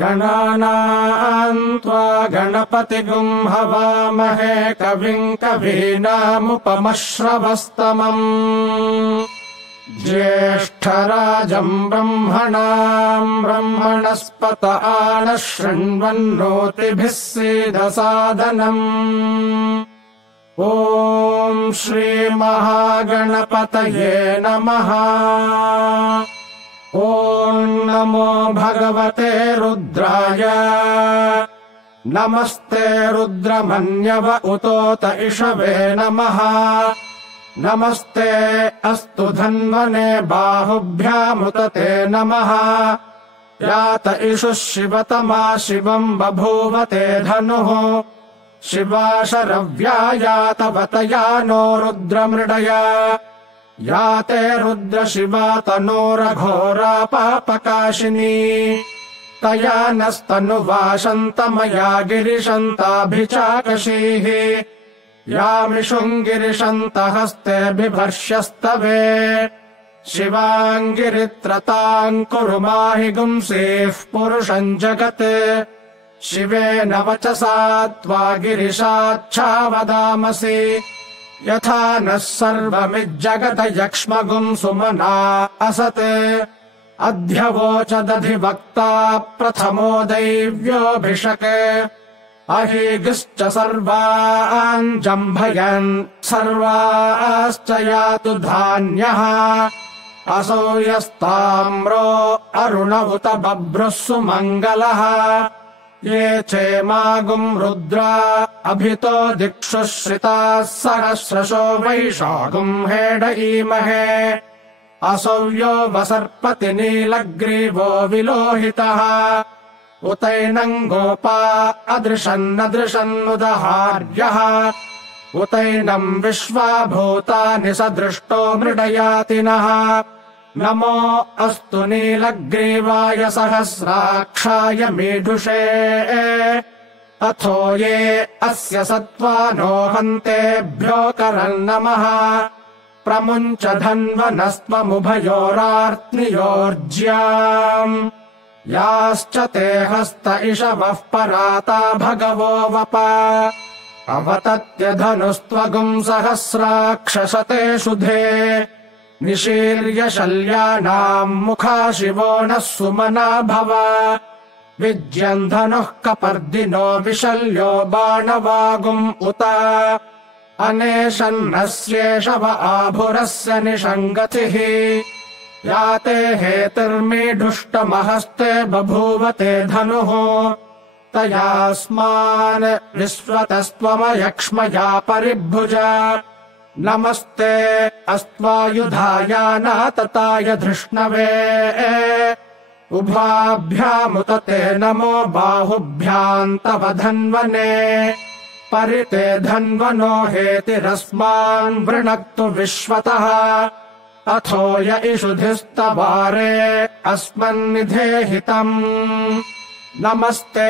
गणानाम् त्वा गणपतिगुम् हवामहे कविम् कवीनामुपमश्रवस्तमम् ज्येष्ठराजम् ब्रह्मणाम् ब्रह्मणस्पत आनः शृण्वन्नोतिभिः सीदसादनम् ॐ श्रीमहागणपतये नमः। ॐ नमो भगवते रुद्राय नमस्ते रुद्रमन्यव उतोत इषवे नमः नमस्ते अस्तु धन्वने बाहुभ्यामुत ते नमः यात इषुः शिवतमा शिवम् बभूव ते धनुः शिवा शरव्या यातवतया नो रुद्रमृडया याते रुद्रशिवा तनोरघोरा पापकाशिनी तया नस्तनुवाशन्तमया गिरिशन्ताभिचाकशीः यामिषुङ्गिरिशन्तहस्ते बिभर्ष्यस्तवे शिवाङ्गिरित्रताम् कुरु माहि गुंसीः पुरुषम् जगत् शिवेन वचसा त्वा गिरिशाच्छावदामसि यथा नः सर्वमिज्जगत यक्ष्मगुम् सुमना असत् अध्यवोचदधिवक्ता प्रथमो दैव्योऽभिषके अहीगिश्च सर्वान् जम्भयन् सर्वाश्च यातु धान्यः असौ यस्ताम्रो अरुण उत बभ्रुः सुमङ्गलः ये चेमागुम् रुद्रा अभितो दिक्षुः श्रिताः सहस्रशो वैशागुम् हेडयीमहे असौ यो वसर्पति नीलग्रीवो विलोहितः उतैनम् गोपा अदृशन्नदृशन्नुदहार्यः उतैनम् विश्वा भूतानि सदृष्टो मृडयातिनः नमो अस्तु नीलग्रीवाय सहस्राक्षाय मीढुषे अथो ये अस्य सत्त्वानो हन्तेभ्यो करन्नमः प्रमुञ्च धन्वनस्त्वमुभयोरार्त्नियोर्ज्याम् याश्च ते हस्त इषवः पराता भगवो वपा अवतत्य धनुस्त्वगुम् सहस्राक्षशते शुधे निशीर्य शल्यानाम् मुखा शिवो नः सुमना भव विज्यम् धनुः कपर्दिनो विशल्यो बाणवागुम् उत अनेशन्नस्येषव आभुरस्य निषङ्गतिः याते हेतिर्मीढुष्टमहस्ते बभूवते धनुः तयास्मान् विश्वतस्त्वमयक्ष्मया परिभुजा नमस्ते अस्त्वायुधायानातताय धृष्णवे उभाभ्यामुत ते नमो बाहुभ्याम् तव धन्वने परिते धन्वनो हेतिरस्मान् वृणक्तु विश्वतः अथो य इषुधिस्तवारे अस्मन्निधेहितम् नमस्ते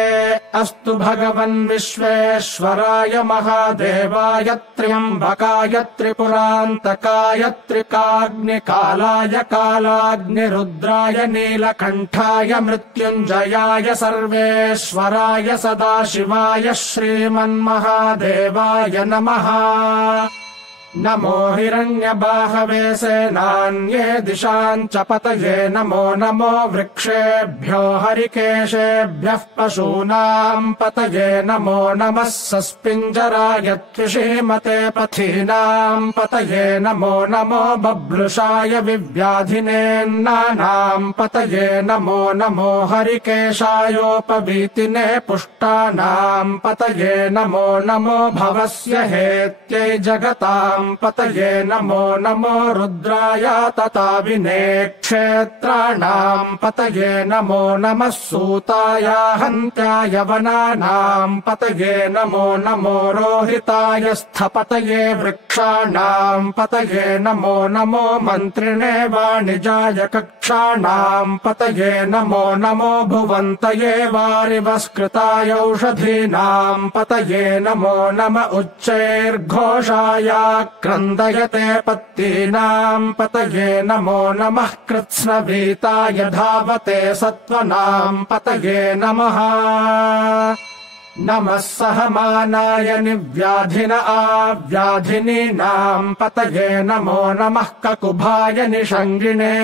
अस्तु भगवन् विश्वेश्वराय महादेवाय त्र्यम्बकाय त्रिपुरान्तकाय त्रिकाग्निकालाय कालाग्निरुद्राय नीलकण्ठाय मृत्युञ्जयाय सर्वेश्वराय सदाशिवाय श्रीमन्महादेवाय नमः नमो हिरण्यबाहवे सेनान्ये दिशाम् च पतये नमो नमो वृक्षेभ्यो हरिकेशेभ्यः पशूनाम् पतये नमो नमः सस्पिञ्जराय त्विषीमते पथीनाम् पतये नमो नमो बभ्रुषाय विव्याधिनेन्नानाम् पतये नमो नमो हरिकेशायोपवीतिने पुष्टानाम् पतये नमो नमो भवस्य हेत्यै जगताम् पतये नमो नमो रुद्राय तताविने क्षेत्राणाम् पतये नमो नमः सूताय हन्त्याय वनानाम् पतये नमो नमो रोहिताय स्थपतये वृक्षाणाम् पतये नमो नमो मन्त्रिणे वाणिजाय कक्षाणाम् पतये नमो नमो भुवन्तये वारिवस्कृताय औषधीनाम् पतये नमो नम उच्चैर्घोषाय क्रन्दयते पत्तीनाम् पतये नमो नमः कृत्स्नवीताय धावते सत्त्वनाम् पतये नमः नमः सहमानाय निव्याधिन आव्याधिनीनाम् पतये नमो नमः ककुभाय निषङ्गिणे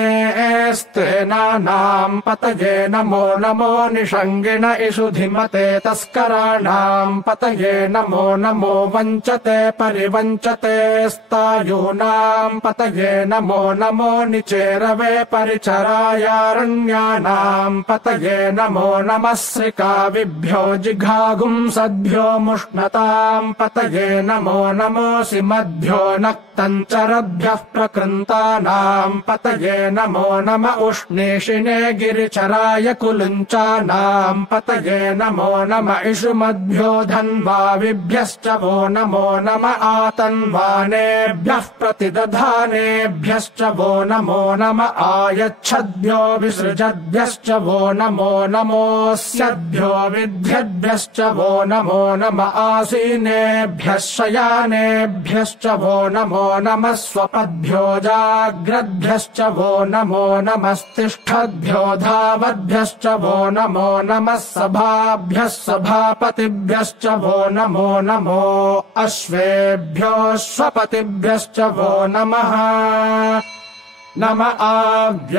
स्तेनानाम् पतये नमो नमो निषङ्गिण इषुधिमते तस्कराणाम् पतये नमो नमो वञ्चते परिवञ्चते स्तायूनाम् पतये नमो नमो निचेरवे परिचरायारण्यानाम् पतये नमो नमः श्रिकाविभ्यो जिघागु सद्भ्यो मुष्णताम् पतये नमो नमोऽसि मद्भ्यो नक्तञ्चरद्भ्यः प्रकृन्तानाम् पतये नमो नम उष्णेशिने गिरिचराय कुलुञ्चानाम् पतये नमो नम इषुमद्भ्यो धन्वाविभ्यश्च वो नमो नम आतन्वानेभ्यः प्रतिदधानेभ्यश्च वो नमो नम आयच्छद्भ्यो विसृजद्भ्यश्च वो नमो नमोऽस्यद्भ्यो विद्यद्भ्यश्च वो नमो नम आसीनेभ्यः शयानेभ्यश्च वो नमो नमः स्वपद्भ्यो जाग्रद्भ्यश्च वो नमो नमस्तिष्ठद्भ्यो धावद्भ्यश्च वो नमो नमः सभाभ्यः सभापतिभ्यश्च वो नमो नमो अश्वेभ्योऽश्वपतिभ्यश्च वो नमः नम आव्याधिनीभ्यो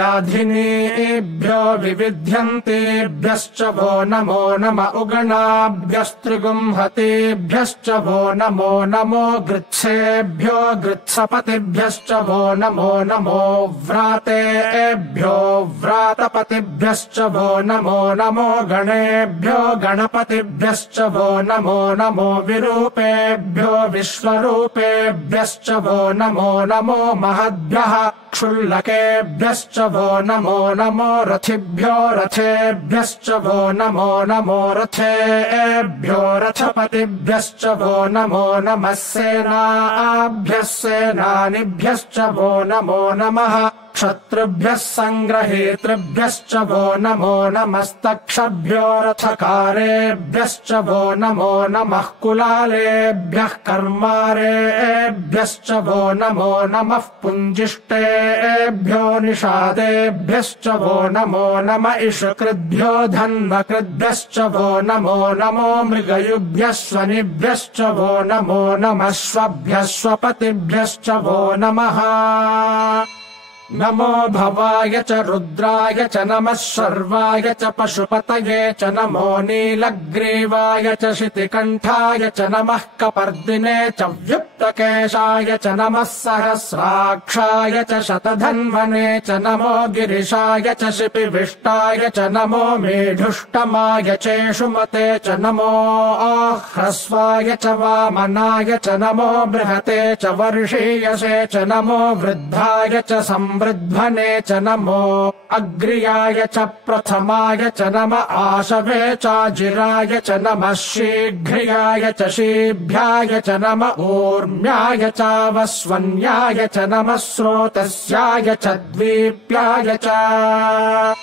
विविध्यन्तेभ्यश्च वो नमो नम उगणाभ्यस्त्रिगुंहतेभ्यश्च वो नमो नमो गृत्सेभ्यो गृत्सपतिभ्यश्च वो नमो नमो व्रातेभ्यो व्रातपतिभ्यश्च वो नमो नमो गणेभ्यो गणपतिभ्यश्च वो नमो नमो विरूपेभ्यो विश्वरूपेभ्यश्च वो नमो नमो महद्भ्यः क्षुल्लकेभ्यश्च वो नमो नमो रथिभ्यो रथेभ्यश्च वो नमो नमो रथेभ्यो रथपतिभ्यश्च वो नमो नमः सेनाभ्यः सेनानिभ्यश्च वो नमो नमः क्षत्रुभ्यः सङ्ग्रहेतृभ्यश्च वो नमो नमस्तक्षभ्यो रथकारेभ्यश्च वो नमो नमः कुलालेभ्यः कर्मारेभ्यश्च वो नमो नमः पुञ्जिष्टेभ्यो निषादेभ्यश्च वो नमो नम इषकृद्भ्यो धन्वकृद्भ्यश्च वो नमो नमो मृगयुभ्यः स्वनिभ्यश्च वो नमो नमः श्वभ्यः स्वपतिभ्यश्च वो नमः नमो भवाय च रुद्राय च नमः शर्वाय च पशुपतये च नमो नीलग्रीवाय च शितिकण्ठाय च नमः कपर्दिने च व्युक्तकेशाय च नमः सहस्राक्षाय च शतधन्वने च नमो गिरिशाय च शिपिविष्टाय च नमो मेढुष्टमाय चेषुमते च नमो ह्रस्वाय च वामनाय च नमो बृहते च वर्षीयसे च नमो वृद्धाय च संवृध्वने च नमो अग्र्याय च प्रथमाय च नम आशवे चाजिराय च नमः शीघ्र्याय च शीभ्याय च नम ऊर्म्याय चावस्वन्याय च नमः स्रोतस्याय च द्वीप्याय च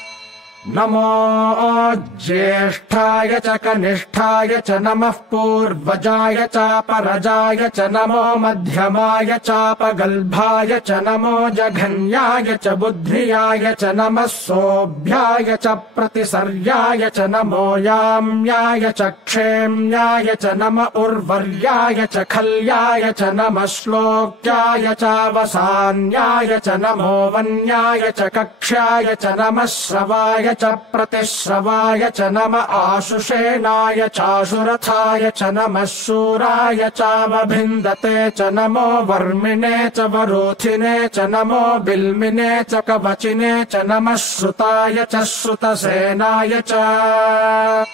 नमो ज्येष्ठाय च कनिष्ठाय च नमः पूर्वजाय चापरजाय च नमो मध्यमाय चापगल्भाय च नमो जघन्याय च बुद्ध्याय च नमः सोऽभ्याय च प्रतिसर्याय च नमो याम्याय च क्षेम्याय च नम उर्वर्याय च खल्याय च नमः श्लोक्याय चावसान्याय च नमो वन्याय च कक्ष्याय च नमः श्रवाय च प्रतिश्रवाय च नम आशुषेणाय चाशुरथाय च नमः शूराय चावभिन्दते च नमो वर्मिणे च वरोथिने च नमो बिल्मिने च कवचिने च नमः श्रुताय च श्रुतसेनाय च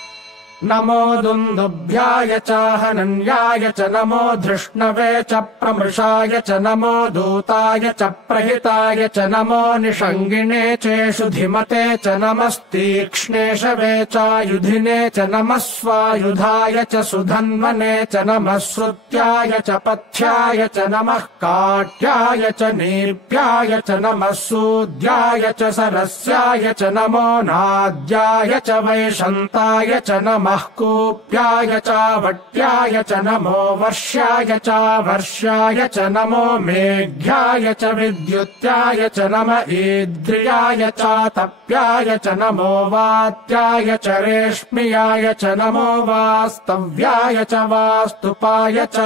नमो दुन्दुभ्याय च हनन्याय च नमो धृष्णवे च प्रमृषाय च नमो दूताय च प्रहिताय च नमो निषङ्गिणे चेषुधिमते च नमस्तीक्ष्णेशवे चायुधिने च नमः स्वायुधाय च सुधन्वने च नमः श्रुत्याय च पथ्याय च नमः काट्याय च नीप्याय च नमः सूद्याय च सरस्याय च नमो नाद्याय च वैशन्ताय च नमः नमः कूप्याय च वट्याय च नमो वर्ष्याय च वर्ष्याय च नमो मेघ्याय च विद्युत्याय च नम ईद्रियाय च तप्याय च नमो वात्याय च रेश्म्याय च नमो वास्तव्याय च वास्तुपाय च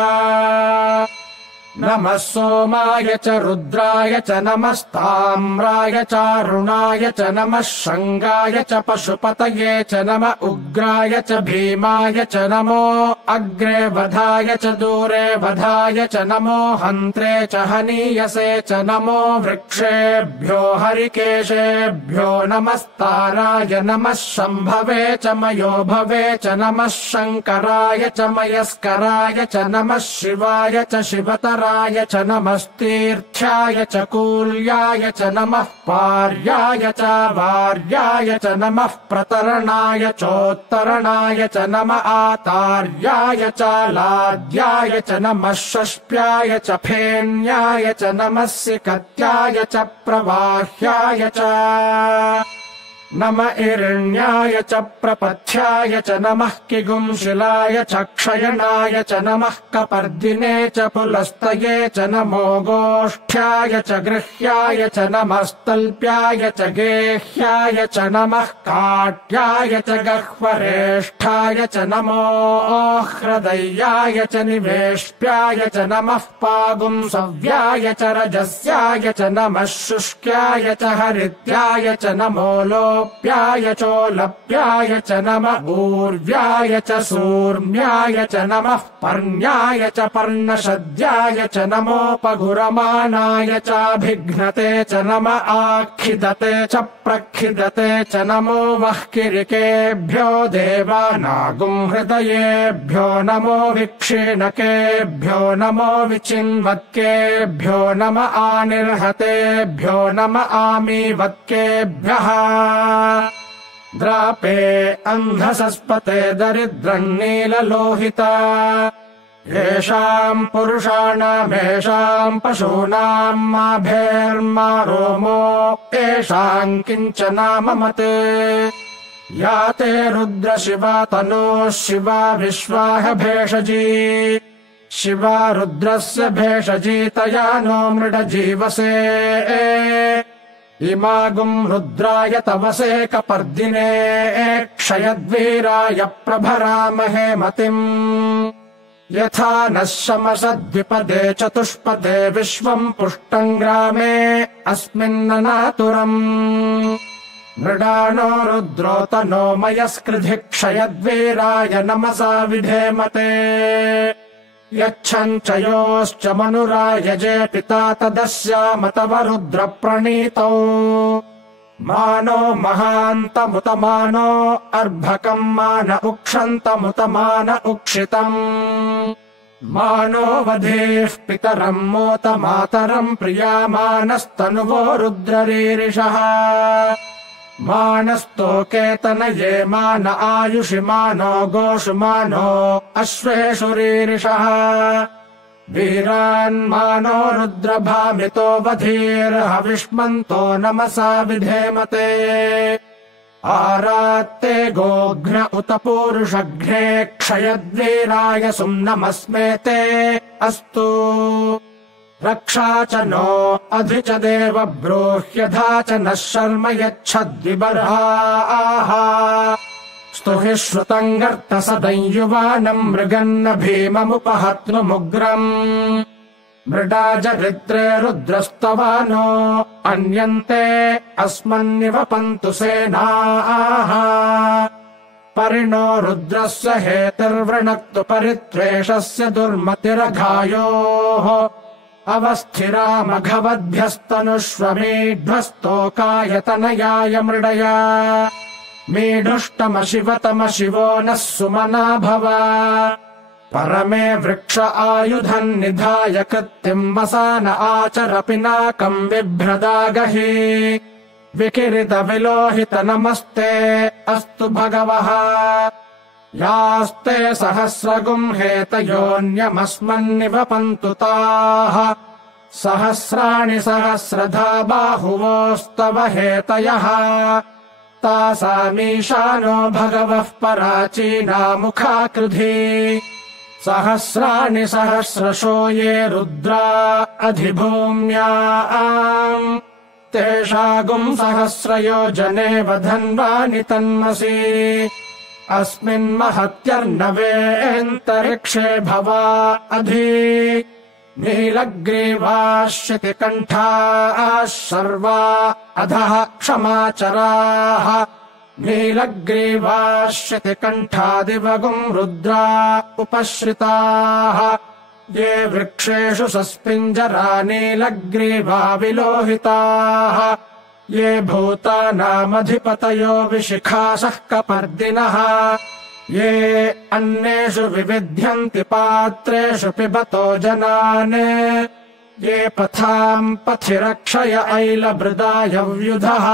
नमः सोमाय च रुद्राय च नमस्ताम्राय च रुणाय च नमः शङ्गाय च पशुपतये च नम उग्राय च भीमाय च नमो अग्रे वधाय च दूरे वधाय च नमो हन्त्रे च हनीयसे च नमो वृक्षेभ्यो हरिकेशेभ्यो नमस्ताराय नमः शम्भवे च मयोभवे च नमः शङ्कराय च मयस्कराय च नमः शिवाय च शिवतराय च नमस्तीर्थ्याय च कूल्याय च नमः पार्याय च वार्याय च नमः प्रतरणाय चोत्तरणाय च नम आतार्याय च लाद्याय च नमः षष्प्याय च फेन्याय च नमः सिकत्याय च प्रवाह्याय च नम इरण्याय च प्रपथ्याय च नमः किगुंशिलाय च क्षयणाय च नमः कपर्दिने च पुलस्तये च नमो गोष्ठ्याय च गृह्याय च नमस्तल्प्याय च गेह्याय च नमः काट्याय च गह्वरेष्ठाय च नमो हृदयाय च निवेष्ट्याय च नमः पागुंसव्याय च रजस्याय च नमः शुष्क्याय च हरित्याय च नमो प्याय चोलप्याय च नम ऊर्व्याय च सूर्म्याय च नमः पर्ण्याय च पर्णशद्याय च नमोपगुरमाणाय चाभिघ्नते च नम आखिदते च प्रखिदते च नमो वह्किरिकेभ्यो देवानागुंहृदयेभ्यो नमो विक्षीणकेभ्यो नमो विचिन्वत्केभ्यो नम आनिर्हतेभ्यो नम आमीवत्केभ्यः द्रापे अन्धसस्पते दरिद्रन्नीललोहिता येषाम् पुरुषाणामेषाम् पशूनाम् माभेर्मा रोमो येषाम् किञ्चनाममते या ते रुद्रशिवा तनोः शिवा विश्वाह भेषजी शिवा रुद्रस्य भेषजी तया नो मृडजीवसे इमागुम् रुद्राय तवसे कपर्दिने क्षयद्वीराय प्रभरामहे मतिम् यथा नः शमसद्विपदे चतुष्पदे विश्वम् पुष्टम् ग्रामे अस्मिन्ननातुरम् मृडानो रुद्रोतनो मयस्कृधि क्षयद्वीराय नमसा विधेमते यच्छन् च योश्च मनुरायजे पिता तदस्यामतव रुद्रप्रणीतौ मानो महान्तमुतमानो अर्भकम् मान उक्षन्तमुतमान उक्षितम् मानो वधेः पितरम् मोत मातरम् प्रियामानस्तनुवो रुद्ररीरिषः मानस्तोकेतनये मान आयुषि मानो गोषु मानो अश्वेषु रीरिषः वीरान्मानो रुद्रभामितो वधीर्हविष्मन्तो नमसा विधेमते आरात्ते गोघ्न उत पूरुषघ्ने क्षयद्वीराय सुम्नमस्मेते अस्तु रक्षा च नो अधि च देव ब्रूह्यधा च नः शर्म यच्छद्विबर्हाः स्तुहि श्रुतम् गर्तसदञ्युवानम् मृगन्न भीममुपहत्नुमुग्रम् मृडाजरित्रे रुद्रस्तवानो अन्यन्ते अस्मन्निवपन्तु सेनाः परिणो रुद्रस्य हेतिर्वृणक्तु परित्वेषस्य दुर्मतिरघायोः अवस्थिरामघवद्भ्यस्तनुष्वमीढ्वस्तोकायतनयाय मृडया मीढुष्टमशिवतमशिवो नः सुमना भव परमे वृक्ष आयुधम् निधाय कृत्तिम् वसान आचर पिनाकम् बिभ्रदागहि विकिरित विलोहित नमस्ते अस्तु भगवः यास्ते सहस्रगुम् हेतयोऽन्यमस्मन्निवपन्तु ताः सहस्राणि सहस्रधा बाहुवोस्तव हेतयः तासामीशानो भगवः पराचीनामुखाकृधि सहस्राणि सहस्रशो ये रुद्रा अधिभूम्याम् तेषागुम् सहस्रयोजनेव धन्वानि तन्मसि अस्मिन्महत्यर्णवेऽन्तरिक्षे भवा अधि नीलग्रीवाः शितिकण्ठाः सर्वा अधः क्षमाचराः नीलग्रीवाः शितिकण्ठादिवगुम् रुद्रा उपश्रिताः ये वृक्षेषु सस्पिञ्जरा नीलग्रीवा विलोहिताः ये भूतानामधिपतयो विशिखासः कपर्दिनः ये अन्नेषु विविध्यन्ति पात्रेषु पिबतो जनान् ये पथाम् पथि रक्षय ऐलभृदायव्युधः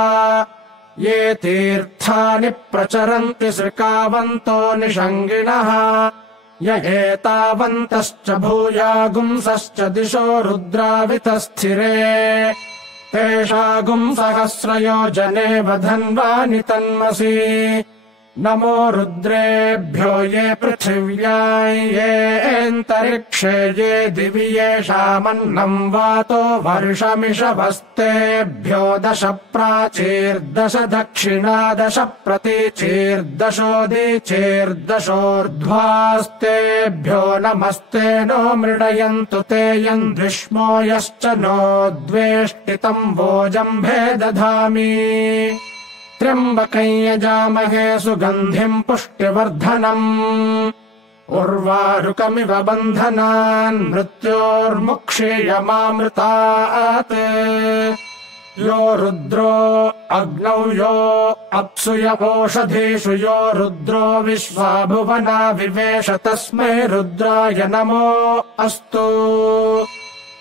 ये तीर्थानि प्रचरन्ति सृकावन्तो निषङ्गिणः य एतावन्तश्च भूयागुंसश्च दिशो रुद्रावितस्थिरे तेषागुम् सहस्रयोजनेव धन्वानि तन्मसि नमो रुद्रेभ्यो ये पृथिव्याम् येऽन्तरिक्षे ये दिवि येषामन्नम् वातो वर्षमिषभस्तेभ्यो 10 प्राचीर्दश दक्षिणा 10 प्रतीचीर्दशोदीचीर्दशोर्ध्वास्तेभ्यो नमस्ते नो मृडयन्तु ते यन्द्विष्मो यश्च नो द्वेष्टितम् वोजम्भे दधामि त्र्यम्बकम् यजामहे सुगन्धिम् पुष्टिवर्धनम् उर्वारुकमिव बन्धनान् मृत्योर्मुक्षीयमामृतात् यो रुद्रो अग्नौ यो अप्सु यवोषधीषु यो रुद्रो विश्वा भुवना विवेश तस्मै रुद्राय नमो अस्तु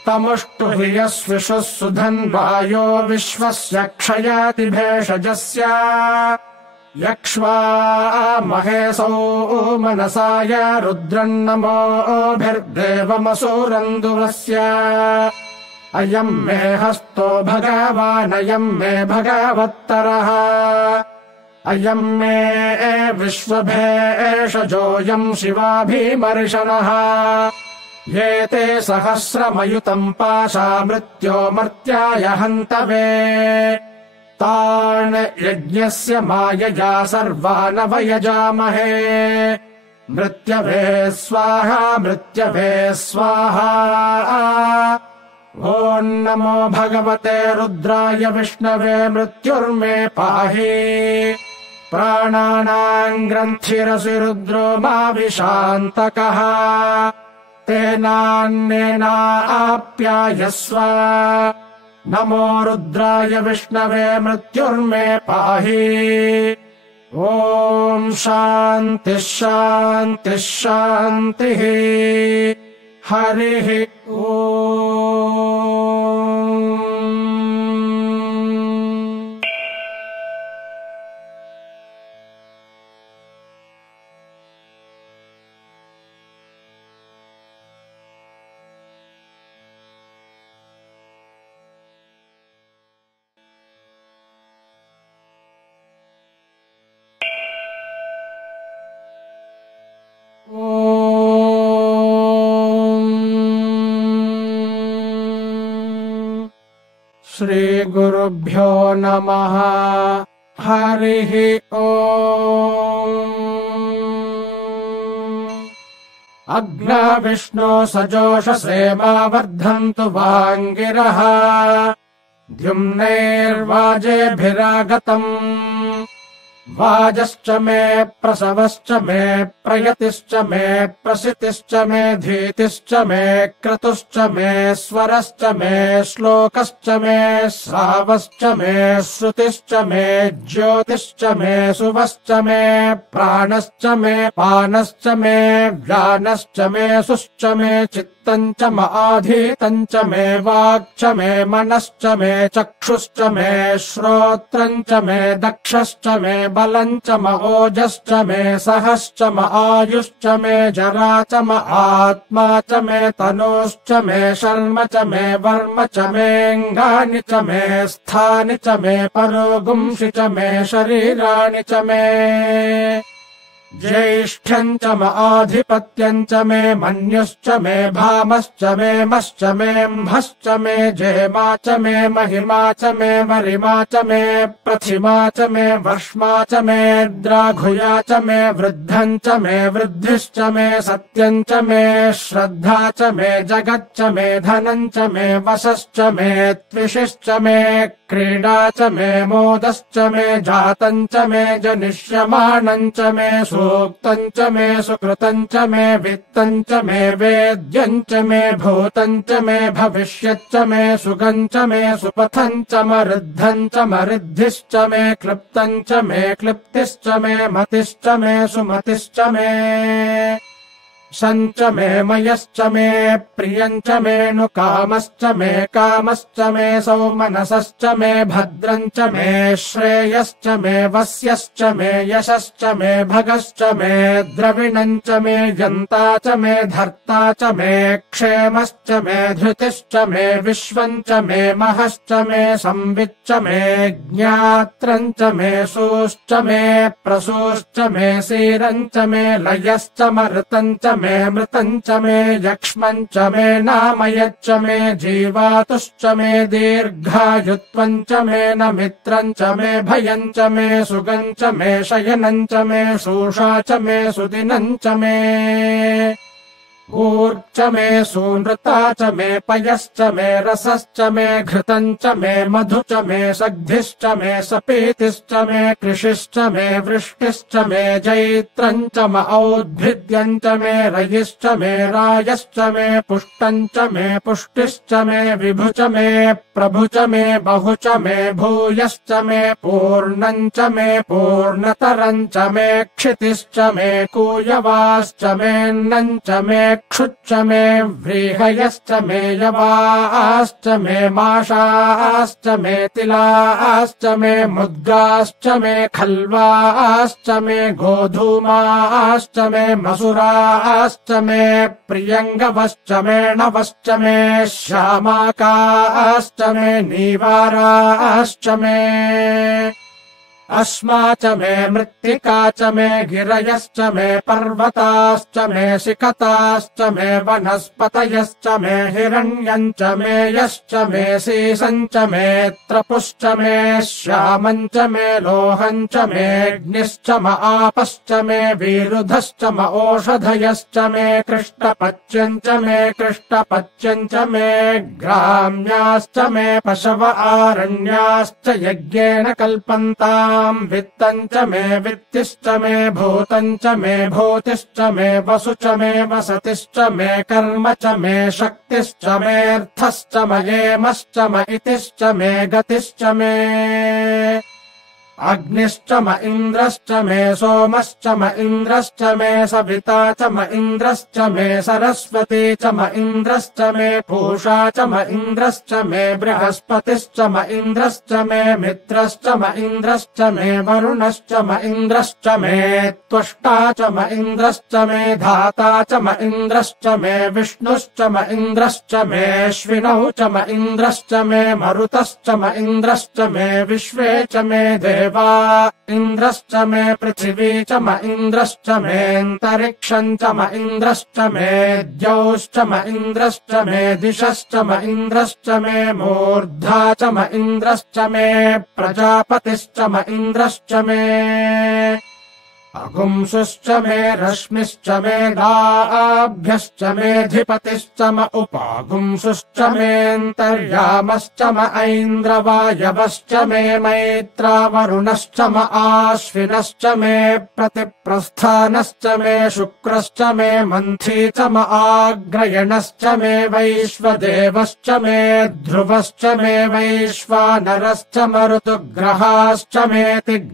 तमुष्टु हि यस्विषुः सुधन्वायो विश्वस्य क्षयाति भेषजस्य यक्ष्वा महेशौ मनसाय रुद्रन्नमोभिर्देवमसूरन्दुवस्य अयम् मे हस्तो भगवानयम् मे भगवत्तरः अयम् मे विश्वभेषजोऽयम् शिवाभिमर्शनः ये ते सहस्रमयुतम् पाशा मृत्यो मर्त्याय हन्तवे तान् यज्ञस्य मायया सर्वानवयजामहे मृत्यवे स्वाहा मृत्यवे स्वाहा ॐ नमो भगवते रुद्राय विष्णवे मृत्युर्मे पाहि प्राणानाम् ग्रन्थिरसि रुद्रो मा विशान्तकः तेनान्नेनाप्यायस्व नमो रुद्राय विष्णवे मृत्युर्मे पाहि ॐ शान्तिः शान्तिः शान्तिः हरिः ॐ श्रीगुरुभ्यो नमः हरिः ॐ अग्ना विष्णो सजोषसे मा वर्धन्तु वाङ्गिरः द्युम्नैर्वाजेभिरागतम् वाजश्च मे प्रसवश्च मे प्रयतिश्च मे प्रसितिश्च मे धीतिश्च मे क्रतुश्च मे स्वरश्च मे श्लोकश्च मे श्रावश्च मे श्रुतिश्च मे ज्योतिश्च मे सुवश्च मे प्राणश्च मे पानश्च मे व्यानश्च मे सुश्च मे चित्त भूतम् च आधीतम् च मे वाक् च मे मनश्च मे चक्षुश्च मे श्रोत्रम् च मे दक्षश्च मे बलम् च ओजश्च मे सहश्च आयुश्च मे जरा च आत्मा च मे तनूश्च मे शर्म च मे वर्म च मेऽङ्गानि च मे स्थानि च मे परोगुंसि च मे शरीराणि च मे ज्येष्ठ्यम् च आधिपत्यम् च मे मन्युश्च मे भामश्च मे मश्च मेऽम्भश्च मे जेमा च मे महिमा च मे वरिमा च मे प्रथिमा च मे वर्ष्मा च मे द्राघुया च मे वृद्धम् च मे वृद्धिश्च मे सत्यम् च मे श्रद्धा च मे जगच्च मे धनम् च मे वशश्च मे त्विषिश्च मे क्रीडा च मे मोदश्च मे जातम् च मे जनिष्यमाणम् च मे सूक्तम् च मे सुकृतम् च मे वित्तम् च मे वेद्यम् च मे भूतम् च मे भविष्यच्च मे सुगम् च मे सुपथम् च मरुद्धम् च मरुद्धिश्च मे क्लृप्तम् च मे क्लिप्तिश्च मे मतिश्च मे सुमतिश्च मे सञ्च मे मयश्च मे प्रियम् च मे नुकामश्च मे कामश्च मे सौमनसश्च मे भद्रम् च मे श्रेयश्च मे वस्यश्च मे यशश्च मे भगश्च मे द्रविणम् च मे यन्ता च मे धर्ता च मे क्षेमश्च मे धृतिश्च मे विश्वम् च मे महश्च मे संविच्च मे ज्ञात्रम् च मे सूश्च मे प्रसूश्च मे सीरम् च मे लयश्च मरुतम् च मे मृतम् च मे यक्ष्मम् च मे नामयच्च मे जीवातुश्च मे दीर्घायुत्वम् च मे नमित्रम् च मे भयम् च मे सुगम् च मे शयनम् च मे शूषा च मे सुदिनम् च मे ऊर्च मे सूनृता च मे पयश्च मे रसश्च मे घृतम् च मे मधु च मे सग्धिश्च मे सपीतिश्च मे कृषिश्च मे वृष्टिश्च मे जैत्रम् च औद्भिद्यम् च मे रयिश्च मे रायश्च मे पुष्टम् च मे पुष्टिश्च मे विभु च मे प्रभु च मे बहु च मे भूयश्च मे पूर्णम् च मे पूर्णतरम् च मे क्षितिश्च मे कूयवाश्च मेऽन्नम् च मे क्षुच्च मे व्रीहयश्च मे यवाश्च मे माषाश्च मे तिलाश्च मे मुद्गाश्च मे खल्वाश्च मे गोधूमाश्च मे मसुराश्च मे प्रियङ्गवश्च मे नवश्च मे श्यामाकाश्च मे नीवाराश्च मे अस्मा च मे मृत्तिका च मे गिरयश्च मे पर्वताश्च मे शिखताश्च मे वनस्पतयश्च मे हिरण्यम् च मे यश्च मे सीसम् च मे त्रपुश्च मे श्यामम् च मे लोहम् च मेऽग्निश्च आपश्च मे विरुधश्च ओषधयश्च मे कृष्णपच्यम् च मे कृष्णपच्यम् च मे ग्राम्याश्च मे पशव आरण्याश्च यज्ञेन कल्पन्ताम् वित्तम् च मे वित्तिश्च मे भूतम् च मे भूतिश्च मे वसु च मे वसतिश्च मे कर्म च मे शक्तिश्च मेऽर्थश्च मयेमश्च म इतिश्च मे गतिश्च मे अग्निश्च म इन्द्रश्च मे सोमश्च म इन्द्रश्च मे सविता च म इन्द्रश्च मे सरस्वती च म इन्द्रश्च मे पूषा च म इन्द्रश्च मे बृहस्पतिश्च म इन्द्रश्च मे मित्रश्च म इन्द्रश्च मे वरुणश्च म इन्द्रश्च मे त्वष्टा च म इन्द्रश्च मे धाता च म इन्द्रश्च मे विष्णुश्च म इन्द्रश्च मेऽश्विनौ च म इन्द्रश्च मे मरुतश्च म इन्द्रश्च मे विश्वे च मे देवा इन्द्रश्च मे पृथिवी च म इन्द्रश्च मेऽन्तरिक्षम् च म इन्द्रश्च मे द्यौश्च म इन्द्रश्च मे दिशश्च म इन्द्रश्च मे मूर्धा च म इन्द्रश्च मे प्रजापतिश्च म इन्द्रश्च मे अगुंसुश्च मे रश्मिश्च मे दाभ्यश्च मेऽधिपतिश्च म उपागुंसुश्च मेऽन्तर्यामश्च म ऐन्द्रवायवश्च मे मैत्रावरुणश्च म आश्विनश्च मे प्रतिप्रस्थानश्च मे शुक्रश्च मे मन्थी च म आग्रयणश्च मे वैश्वदेवश्च मे ध्रुवश्च मे वैश्वानरश्च म ऋतुग्रहाश्च मेऽतिग्राह्याश्च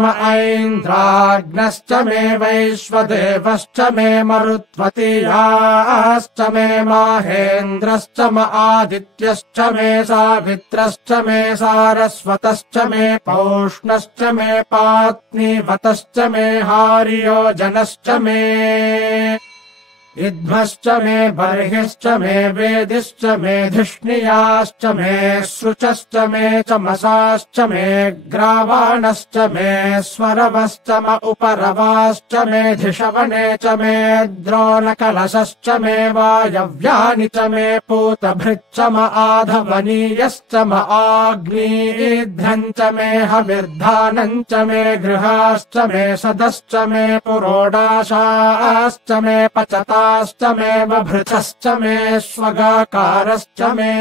म ऐन्द्राग्नश्च मे वैश्वदेवश्च मे मरुत्वतीयाश्च मे माहेन्द्रश्च म आदित्यश्च मे सावित्रश्च मे सारस्वतश्च मे पौष्णश्च मे पात्नीवतश्च मे हार्योजनश्च मे इद्भश्च मे बर्हिश्च मे वेदिश्च मे धिष्णियाश्च मे शुचश्च मे चमसाश्च मे ग्रावाणश्च मे स्वरवश्च म उपरवाश्च मे धिषवणे च मे द्रोणकलशश्च मे वायव्यानि च मे पूतभृच्च म आधवनीयश्च म आग्नेयध्रम् च मे हविर्धानम् च मे गृहाश्च मे सदश्च मे पुरोडाशाश्च मे पचता मे बभृतश्च मे स्वगाकारश्च मे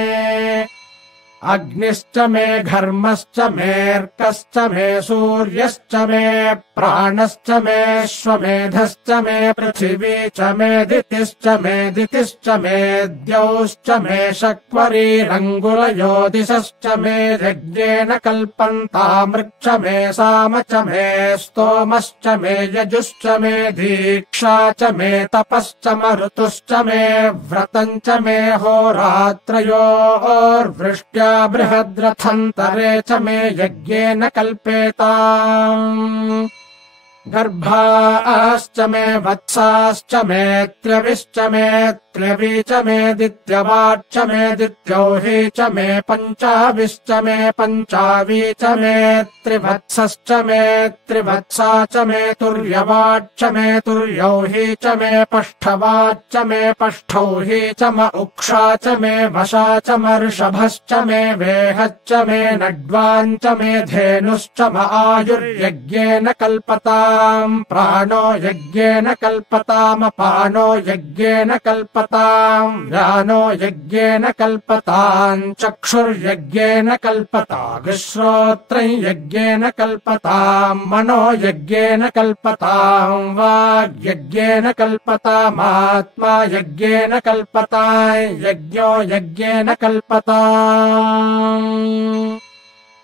अग्निश्च मे घर्मश्च मेऽर्कश्च मे सूर्यश्च मे प्राणश्च मे श्वमेधश्च मे पृथिवी च मे दितिश्च मे दितिश्च मे द्यौश्च मे शक्वरीरङ्गुलयोदिशश्च मे यज्ञेन कल्पन्तामृक्ष मे साम च मे स्तोमश्च मे यजुश्च मे दीक्षा च मे तपश्च मरुतुश्च मे व्रतम् च मे होरात्रयोर्वृष्ट्या बृहद्रथन्तरे च मे यज्ञेन कल्पेताम् गर्भाश्च मे वत्साश्च मे त्र्यविश्च मे त्र्यवी च मे दित्यवाच्च मे दित्यौही च मे पञ्चाविश्च मे पञ्चावी च मे त्रिवत्सश्च मे त्रिवत्सा च मे तुर्यवाच्च मे तुर्यौही च मे पष्ठवाच्च मे पष्ठौही च म उक्षा च मे वशा च मर्षभश्च मे वेहच्च मे नड्वाञ्च मे धेनुश्च म आयुर्यज्ञेन कल्पताम् प्राणो यज्ञेन कल्पतामपानो यज्ञेन कल्पताम् व्यानो यज्ञेन कल्पताम् चक्षुर्यज्ञेन कल्पताग्श्रोत्रम् यज्ञेन कल्पताम् मनो यज्ञेन कल्पताम् वाग्यज्ञेन कल्पतामात्मा यज्ञेन कल्पताम् यज्ञो यज्ञेन कल्पताम्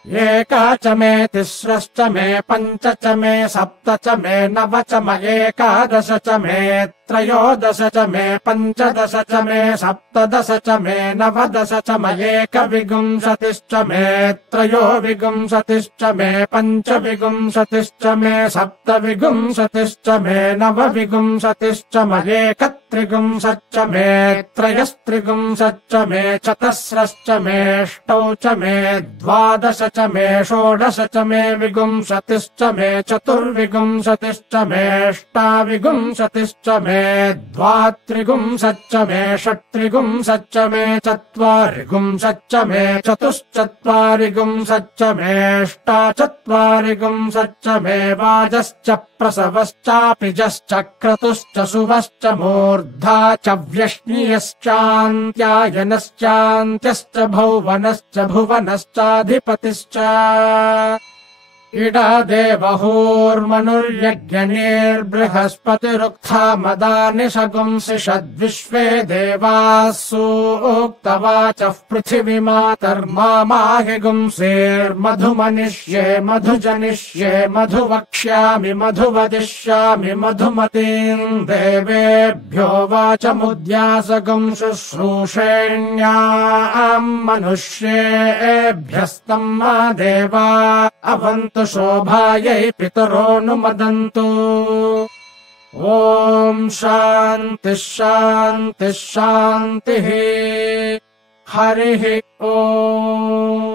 एका च मे तिस्रश्च मे पञ्च च मे सप्त च मे नव च म एकादश च मे त्रयोदश च मे पञ्चदश च मे सप्तदश च मे नवदश च म एकविंशतिश्च मे त्रयोविंशतिश्च मे पञ्चविंशतिश्च मे सप्तविंशतिश्च मे नवविंशतिश्च म एकत्रिंशच्च मे त्रयस्त्रिंशच्च मे चतस्रश्च मेऽष्टौ च मे द्वादश च मे षोडश च मे विंशतिश्च मे चतुर्विंशतिश्च मेऽष्टाविंशतिश्च मे द्वात्रिंशच्च मे षट्त्रिंशच्च मे चत्वारिंशच्च मे चतुश्चत्वारिंशच्च मेऽष्टाचत्वारिंशच्च मे वाजश्च प्रसवश्चापिजश्च क्रतुश्च सुवश्च मूर्धा च व्यष्णियश्चान्त्यायनश्चान्त्यश्च भौवनश्च भुवनश्चाधिपतिश्च इडा देवहूर्मनुर्यज्ञनिर्बृहस्पतिरुक्था मदानि शगुंसि षद्विश्वे देवाः सूक्तवाचः पृथिवीमातर्माहि गुंसेर्मधुमनिष्ये मधुजनिष्ये मधुवक्ष्यामि मधुवदिष्यामि मधुमतीम् देवेभ्यो वाचमुद्यासगुं शुश्रूषेण्याम् मनुष्येभ्यस्तम् मा देवा अवन्तु शोभायै पितरोऽनुमदन्तु ॐ शान्तिः शान्तिः शान्तिः हरिः ॐ